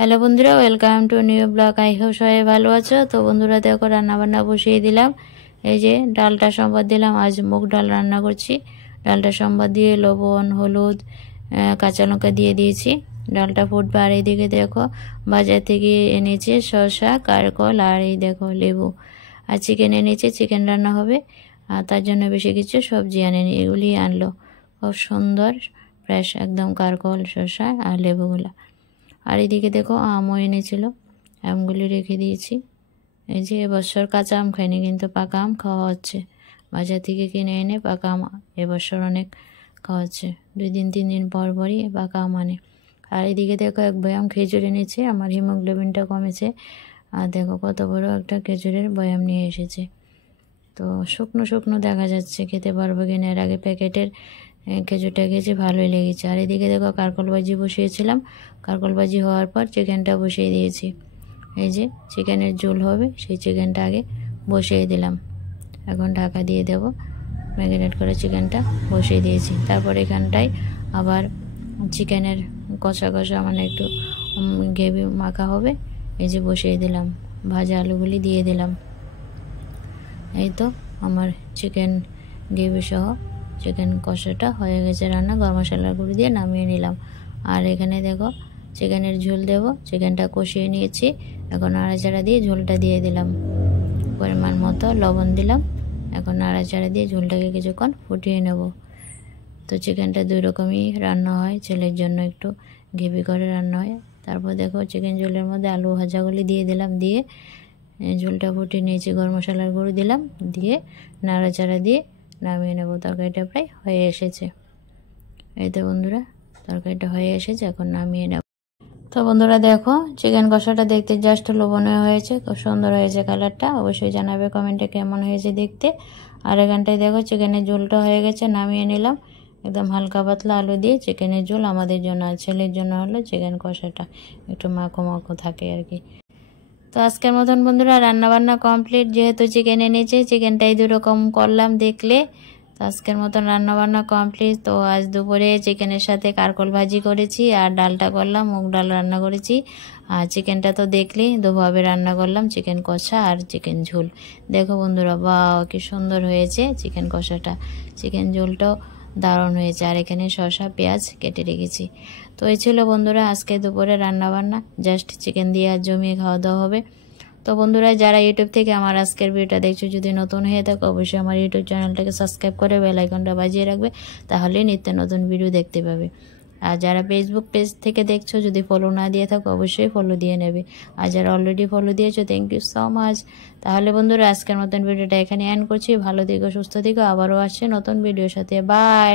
Hello বন্ধুরা, welcome to new blog. I hope সবাই ভালো আছো। তো বন্ধুরা দেখো, রান্না বান্না বসিয়ে দিলাম। এই যে ডালটা সম্বাদ দিলাম, আজ মুগ ডাল রান্না করছি। ডালটা সম্বাদ দিয়ে লবণ, হলুদ, কাঁচা লঙ্কা দিয়ে দিয়েছি। ডালটা ফুটবে। আর এইদিকে দেখো, বাজার থেকে এনেছে শসা, কারকল, আর এই দেখো লেবু আর চিকেন এনেছে। চিকেন রান্না হবে, আর তার জন্য বেশি কিছু সবজি আনেনি, এগুলি আনলো। খুব সুন্দর ফ্রেশ একদম কারকল, শসা আর লেবুগুলা। আর এদিকে দেখো আমও এনেছিল, আমগুলি রেখে দিয়েছি। এই যে এবছর কাঁচা আম খাইনি, কিন্তু পাকা আম খাওয়া হচ্ছে। বাজার থেকে কিনে এনে পাকা আম এবছর অনেক খাওয়া হচ্ছে। 2 দিন 3 দিন পর পরই পাকা আম আনে। আর এদিকে দেখো এক বয়াম খেজুর এনেছে, আমার হিমোগ্লোবিনটা কমেছে। আর দেখো কত বড় একটা খেজুরের বয়াম নিয়ে এসেছে। তো শুকনো শুকনো দেখা যাচ্ছে, খেতে পারবো কিনা। এর আগে প্যাকেটের খেজুরটা খেয়েছি, ভালোই লেগেছে। আর এদিকে দেখো কারকল ভাজি বসিয়েছিলাম। কারকল ভাজি হওয়ার পর চিকেনটা বসিয়ে দিয়েছি। এই যে চিকেনের ঝোল হবে, সেই চিকেনটা আগে বসিয়ে দিলাম। এখন ঢাকা দিয়ে দেব। ম্যারিনেট করে চিকেনটা বসিয়ে দিয়েছি। তারপর এখানটায় আবার চিকেনের কষা কষা মানে একটু গ্রেভি মাখা হবে। এই যে বসিয়ে দিলাম, ভাজা আলুগুলি দিয়ে দিলাম। এই তো আমার চিকেন গ্রেভি সহ চিকেন কষাটা হয়ে গেছে রান্না। গরম মশলার গুঁড়ি দিয়ে নামিয়ে নিলাম। আর এখানে দেখো চিকেনের ঝোল দেব। চিকেনটা কষিয়ে নিয়েছি, এখন নাড়াচাড়া দিয়ে ঝোলটা দিয়ে দিলাম। পরিমাণ মতো লবণ দিলাম। এখন নাড়াচাড়া দিয়ে ঝোলটাকে কিছুক্ষণ ফুটিয়ে নেব। তো চিকেনটা 2 রকমই রান্না হয়, ছেলের জন্য একটু গ্রেভি করে রান্না হয়। তারপর দেখো চিকেন ঝোলের মধ্যে আলু ভাজাগুলি দিয়ে দিলাম, দিয়ে ঝোলটা ফুটিয়ে নিয়েছি। গরম মশলার গুঁড়ো দিলাম, দিয়ে নাড়াচাড়া দিয়ে নামিয়ে নেব। তরকারিটা প্রায় হয়ে এসেছে। এই তো বন্ধুরা, তরকারিটা হয়ে এসেছে, এখন নামিয়ে নেব। তো বন্ধুরা দেখো, চিকেন কষাটা দেখতে জাস্ট লোভনীয় হয়েছে, খুব সুন্দর হয়েছে কালারটা। অবশ্যই জানাবে কমেন্টে কেমন হয়েছে দেখতে। আর এখানটায় দেখো চিকেনের ঝোলটা হয়ে গেছে, নামিয়ে নিলাম। একদম হালকা পাতলা আলু দিয়ে চিকেনের ঝোল আমাদের জন্য, আর ছেলের জন্য হলো চিকেন কষাটা একটু মাখো মাখো থাকে আর কি। তো আজকের মতন বন্ধুরা রান্নাবান্না কমপ্লিট। যেহেতু চিকেন এনেছে, চিকেনটাই 2 রকম করলাম দেখলে। তো আজকের মতন রান্নাবান্না কমপ্লিট। তো আজ দুপুরে চিকেনের সাথে কারকল ভাজি করেছি, আর ডালটা করলাম, মুগ ডাল রান্না করেছি। আর চিকেনটা তো দেখলি দুভাবে রান্না করলাম, চিকেন কষা আর চিকেন ঝোল। দেখো বন্ধুরা, বাহ কি সুন্দর হয়েছে চিকেন কষাটা। চিকেন ঝোলটাও দারুণ হয়েছে। আর এখানে শসা পেঁয়াজ কেটে রেখেছি। তো এই ছিল বন্ধুরা আজকে দুপুরে রান্নাবান্না। জাস্ট চিকেন দিয়ে আর জমিয়ে খাওয়া দাওয়া হবে। তো বন্ধুরা যারা ইউটিউব থেকে আমার আজকের ভিডিওটা দেখছো, যদি নতুন হয়ে থাকো অবশ্যই আমার ইউটিউব চ্যানেলটাকে সাবস্ক্রাইব করে বেল আইকনটা বাজিয়ে রাখবে, তাহলেই নিত্য নতুন ভিডিও দেখতে পাবে। আর যারা ফেসবুক পেজ থেকে দেখছো, যদি ফলো না দিয়ে থাকো অবশ্যই ফলো দিয়ে নেবে। আর যারা অলরেডি ফলো দিয়েছো, থ্যাংক ইউ সো মাচ। তাহলে বন্ধুরা আজকের মতন ভিডিওটা এখানে এন্ড করছি। ভালো থেকো, সুস্থ থেকো। আবারও আসছে নতুন ভিডিওর সাথে। বাই।